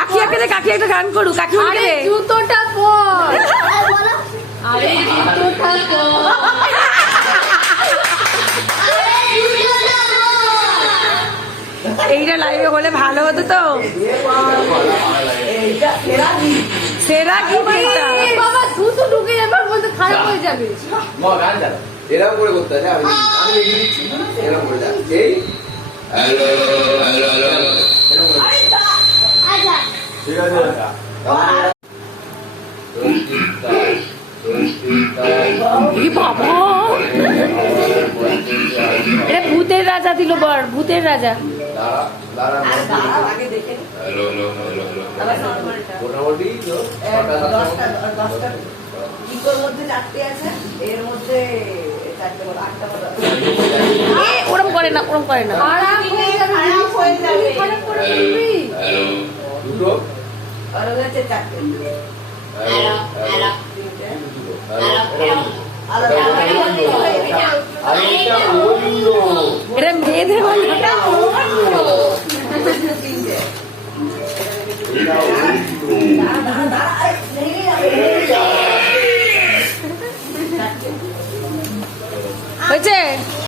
কাকি একটা গান করু, কাকি জুতোটা পর, এইটা লাইভে বলে ভালো হতো তো। সেরা কি বাবা, জুতো ঢুকে যাবার বলতে খারাপ হয়ে যাবে। এরকম করে করতে হবে, আমি এগিয়ে দিচ্ছি, এরকম করে যাচ্ছে। ঠিক আছে, এটা ভূতের রাজা দিল বর, ভূতের রাজা। মোটামুটি ওরম করে না, ওরম করে না। দুটো এটা মেয়েদের